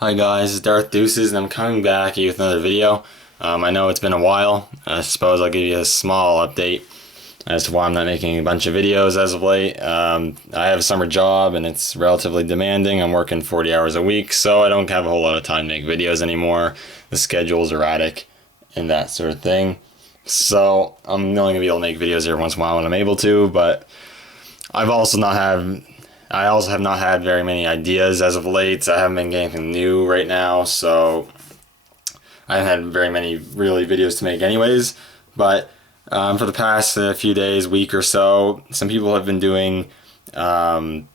Hi guys, it's Darth Deuces and I'm coming back at you with another video. I know it's been a while. I suppose I'll give you a small update as to why I'm not making a bunch of videos as of late. I have a summer job and it's relatively demanding. I'm working 40 hours a week, so I don't have a whole lot of time to make videos anymore. The schedule's erratic and that sort of thing. So I'm only going to be able to make videos every once in a while when I'm able to, but I've also not had I also have not had very many ideas as of late. I haven't been getting anything new right now, so I haven't had very many really videos to make anyways. But for the past few days, week or so, some people have been doing, I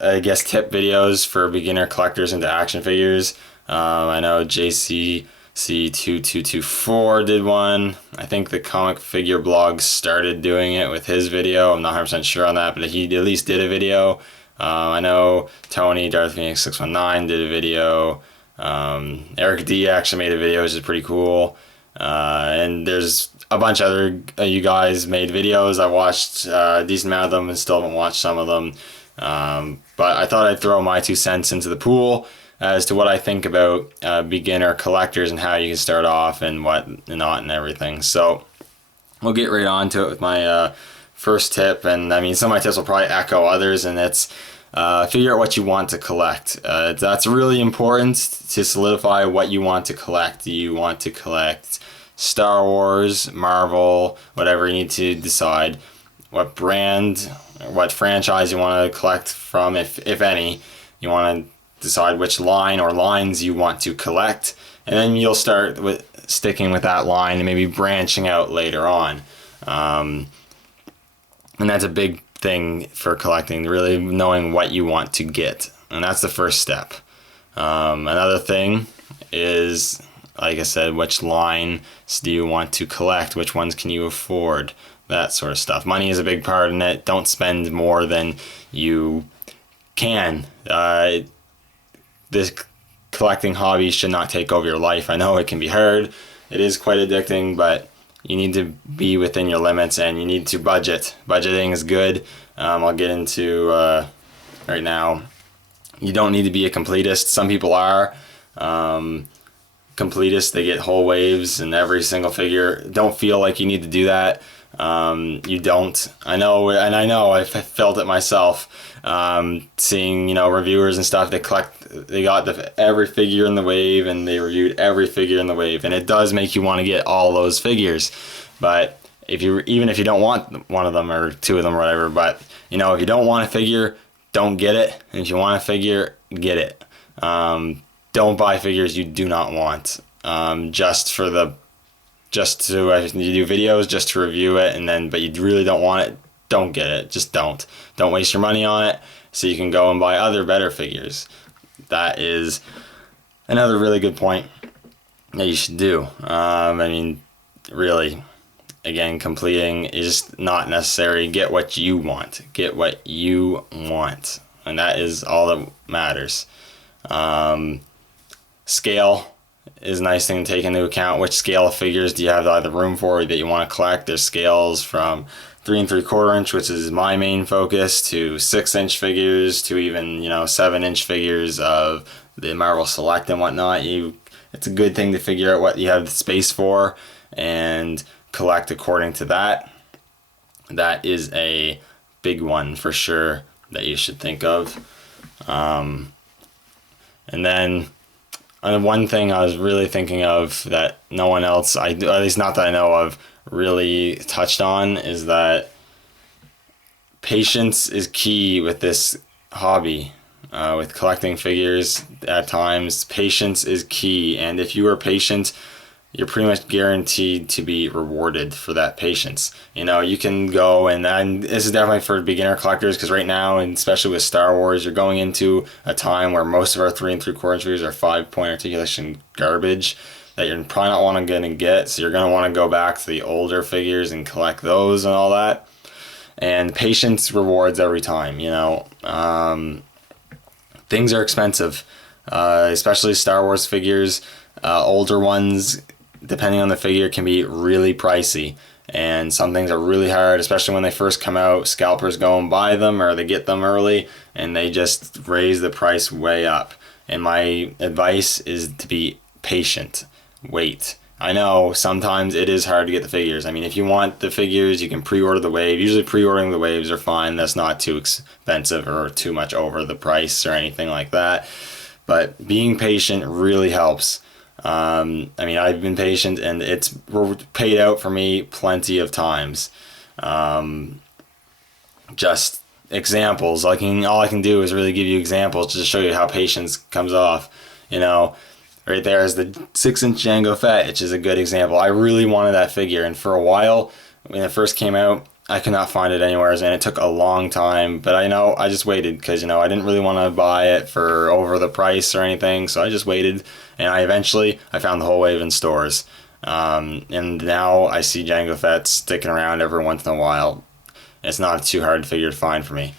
guess, tip videos for beginner collectors into action figures. I know JCC2224 did one. I think the Comic Figure Blog started doing it with his video. I'm not 100% sure on that, but he at least did a video. I know Tony, Darth Phoenix 619 did a video. Eric D actually made a video, which is pretty cool. And there's a bunch of other you guys made videos. I watched a decent amount of them and still haven't watched some of them. But I thought I'd throw my 2 cents into the pool as to what I think about beginner collectors and how you can start off and what not and everything. So we'll get right on to it with my first tip. And I mean, some of my tips will probably echo others, and it's figure out what you want to collect. That's really important to solidify what you want to collect. Do you want to collect Star Wars, Marvel, whatever? You need to decide what brand, what franchise you want to collect from, if any. You want to decide which line or lines you want to collect, and then you'll start with sticking with that line and maybe branching out later on. And that's a big thing for collecting, really knowing what you want to get, and that's the first step. Another thing is, like I said, which lines do you want to collect, which ones can you afford, that sort of stuff. Money is a big part in it. Don't spend more than you can. This collecting hobby should not take over your life. I know it can be hard, it is quite addicting, but you need to be within your limits and you need to budget. Budgeting is good. I'll get into right now. You don't need to be a completist. Some people are completists. They get whole waves in every single figure. Don't feel like you need to do that. You don't. I know, and I know I've felt it myself. Seeing reviewers and stuff, they got every figure in the wave and they reviewed every figure in the wave, and it does make you want to get all those figures. But even if you don't want one of them or two of them or whatever, but if you don't want a figure, don't get it. And if you want a figure, get it. Don't buy figures you do not want just to do videos, just to review it, but you really don't want it. Don't get it. Just don't waste your money on it, so you can go and buy other better figures. That is another really good point that you should do. I mean, really, again, completing is not necessary. Get what you want. Get what you want, and that is all that matters. Scale is a nice thing to take into account. Which scale of figures do you have either room for that you want to collect? There's scales from 3 3/4 inch, which is my main focus, to 6-inch figures, to even 7-inch figures of the Marvel Select and whatnot. It's a good thing to figure out what you have the space for and collect according to that. That is a big one for sure that you should think of. And then one thing I was really thinking of that no one else, at least not that I know of, really touched on, is that patience is key with this hobby. With collecting figures, at times, patience is key. And if you are patient, you're pretty much guaranteed to be rewarded for that patience. You can go, and this is definitely for beginner collectors, because right now, and especially with Star Wars, you're going into a time where most of our 3 3/4 inch figures are 5-point articulation garbage that you're probably not going to get. So you're going to want to go back to the older figures and collect those and all that. And patience rewards every time. Things are expensive, especially Star Wars figures. Older ones, depending on the figure, can be really pricey. And some things are really hard, especially when they first come out. Scalpers go and buy them, or they get them early, and they just raise the price way up. And my advice is to be patient. Wait. I know sometimes it is hard to get the figures. I mean, if you want the figures, you can pre-order the wave. Usually pre-ordering the waves are fine. That's not too expensive or too much over the price or anything like that. But being patient really helps. I mean, I've been patient and it's paid out for me plenty of times. Just examples. All I can do is really give you examples just to show you how patience comes off. You know, right there is the 6-inch Jango Fett, which is a good example. I really wanted that figure, and for a while, when it first came out, I could not find it anywhere, and it took a long time. But I just waited because I didn't really want to buy it for over the price or anything, so I just waited, and I found the whole wave in stores. And now I see Jango Fett sticking around every once in a while. It's not too hard to figure to find for me.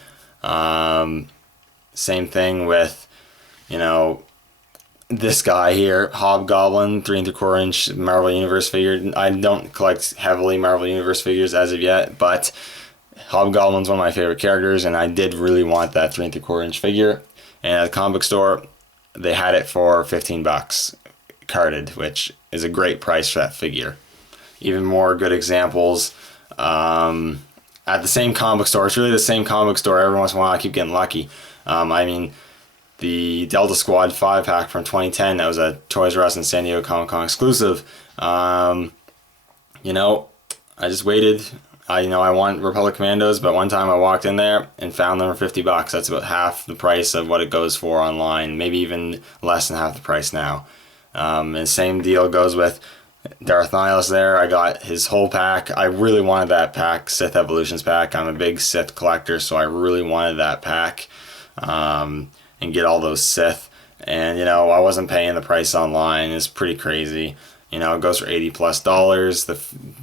Same thing with, this guy here, Hobgoblin, 3 3/4 inch Marvel Universe figure. I don't collect heavily Marvel Universe figures as of yet, but Hobgoblin's one of my favorite characters, and I did really want that 3 3/4 inch figure. And at the comic book store, they had it for $15 carded, which is a great price for that figure. Even more good examples. At the same comic store, it's really the same comic store. Every once in a while, I keep getting lucky. The Delta Squad 5-pack from 2010, that was a Toys R Us and San Diego Comic-Con exclusive. I just waited. I want Republic Commandos, but one time I walked in there and found them for $50. That's about half the price of what it goes for online, maybe even less than half the price now. And same deal goes with Darth Nihilus there. I got his whole pack. I really wanted that pack, Sith Evolutions pack. I'm a big Sith collector, so I really wanted that pack. And get all those Sith. And, I wasn't paying the price online. It's pretty crazy. It goes for $80+. The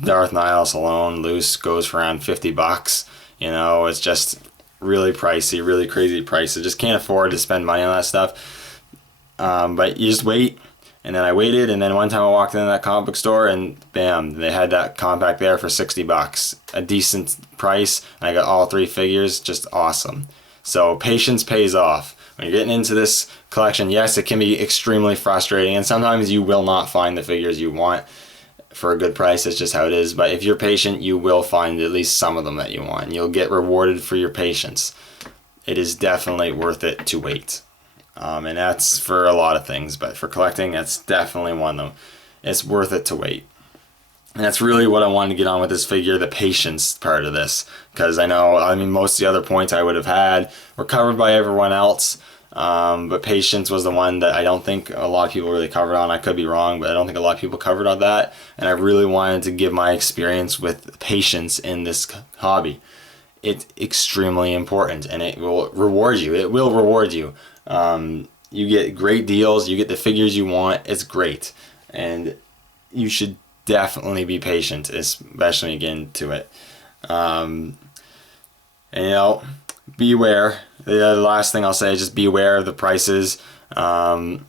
Darth Nihilus alone, loose, goes for around $50. It's just really pricey, really crazy price. I just can't afford to spend money on that stuff. But you just wait. And then I waited, and then one time I walked into that comic book store, and bam, they had that compact there for $60. A decent price, and I got all 3 figures. Just awesome. So patience pays off. When you're getting into this collection, yes, it can be extremely frustrating, and sometimes you will not find the figures you want for a good price. It's just how it is. But if you're patient, you will find at least some of them that you want, and you'll get rewarded for your patience. It is definitely worth it to wait. And that's for a lot of things, but for collecting, that's definitely one of them. It's worth it to wait. And that's really what I wanted to get on with this figure, the patience part of this. Because most of the other points I would have had were covered by everyone else. But patience was the one that I don't think a lot of people really covered on. I could be wrong, but I don't think a lot of people covered on that. And I really wanted to give my experience with patience in this hobby. It's extremely important, and it will reward you. It will reward you. You get great deals. You get the figures you want. It's great. And you should definitely be patient, especially when you get into it. Beware. The last thing I'll say is just beware of the prices that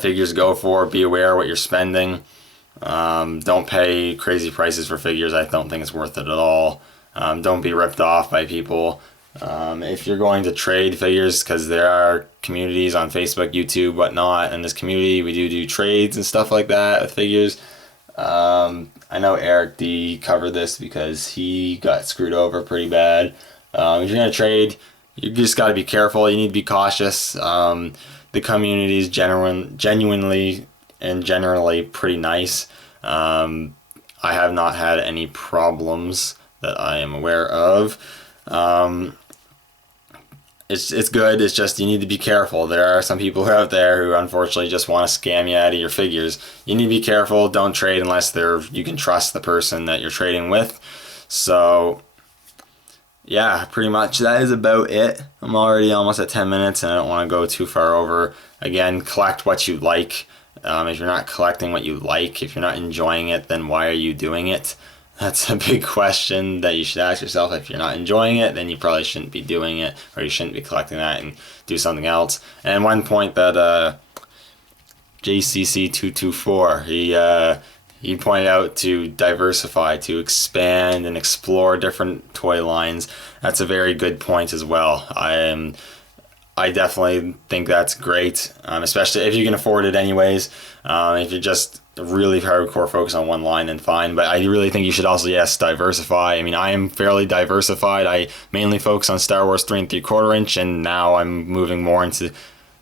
figures go for. Be aware what you're spending. Don't pay crazy prices for figures. I don't think it's worth it at all. Don't be ripped off by people. If you're going to trade figures, because there are communities on Facebook, YouTube, whatnot, in this community, we do trades and stuff like that with figures. I know Eric D covered this because he got screwed over pretty bad. If you're going to trade, you just got to be careful. You need to be cautious. The community is genuinely and generally pretty nice. I have not had any problems that I am aware of. It's good. It's just you need to be careful. There are some people out there who unfortunately just want to scam you out of your figures. You need to be careful. Don't trade unless you can trust the person that you're trading with. So yeah, pretty much that is about it. I'm already almost at 10 minutes and I don't want to go too far over. Again, collect what you like. If you're not collecting what you like, if you're not enjoying it, then why are you doing it? That's a big question that you should ask yourself. If you're not enjoying it, then you probably shouldn't be doing it, or you shouldn't be collecting that and do something else. And one point that JCC224, he pointed out to diversify, to expand and explore different toy lines. That's a very good point as well. I definitely think that's great, especially if you can afford it anyways. If you're just really hardcore focus on one line, then fine. But I really think you should also, yes, diversify. I mean, I am fairly diversified. I mainly focus on Star Wars 3 3/4 inch, and now I'm moving more into.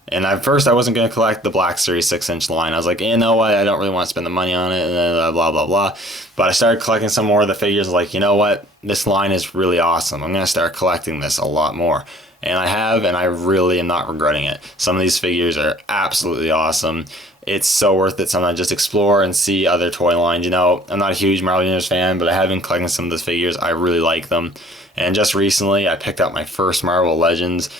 And at first, I wasn't going to collect the Black Series 6-inch line. I was like, you know what? I don't really want to spend the money on it, and then blah, blah, blah. But I started collecting some more of the figures. Like, you know what? This line is really awesome. I'm going to start collecting this a lot more. And I have, and I really am not regretting it. Some of these figures are absolutely awesome. It's so worth it sometimes just explore and see other toy lines. You know, I'm not a huge Marvel Universe fan, but I have been collecting some of those figures. I really like them. And just recently, I picked up my first Marvel Legends,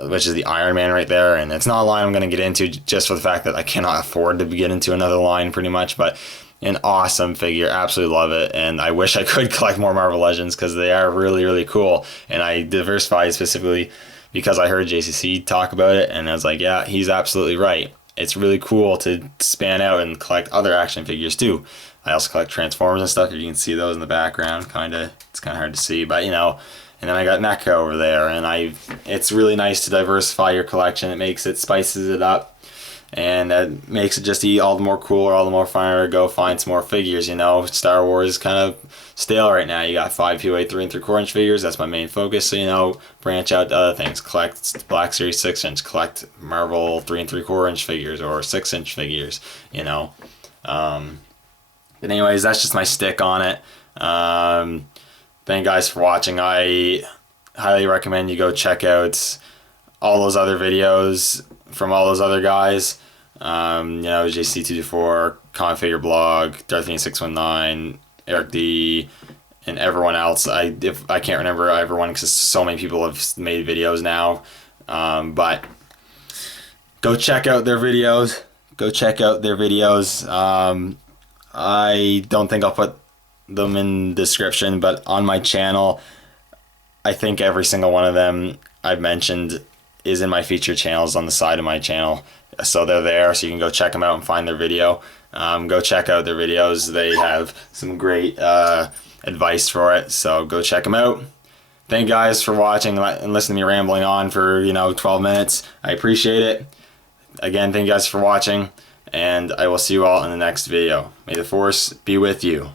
which is the Iron Man right there. And it's not a line I'm going to get into just for the fact that I cannot afford to get into another line pretty much. But an awesome figure. Absolutely love it. And I wish I could collect more Marvel Legends because they are really, really cool. And I diversified specifically because I heard JCC talk about it. And I was like, yeah, he's absolutely right. It's really cool to span out and collect other action figures too. I also collect Transformers and stuff. If you can see those in the background, it's kind of hard to see, but you know. And then I got NECA over there, and it's really nice to diversify your collection. It spices it up, and it makes it just all the more cooler, all the more fun to go find some more figures. You know, Star Wars is kind of stale right now. You got 5 POA 3 3/4 inch figures. That's my main focus. So, you know, branch out to other things. Collect Black Series 6-inch. Collect Marvel 3 3/4 inch figures or 6-inch figures. You know. But anyways, that's just my stick on it. Thank you guys for watching. I highly recommend you go check out all those other videos from all those other guys. You know, JC224, Comic Figure Blog, Darth619, Eric D, and everyone else. I can't remember everyone because so many people have made videos now. But go check out their videos. I don't think I'll put them in the description, but on my channel, I think every single one of them I've mentioned is in my featured channels on the side of my channel. So they're there, so you can go check them out and find their video. Go check out their videos. They have some great advice for it, so go check them out. Thank you guys for watching and listening to me rambling on for 12 minutes. I appreciate it. Again, thank you guys for watching, and I will see you all in the next video. May the Force be with you.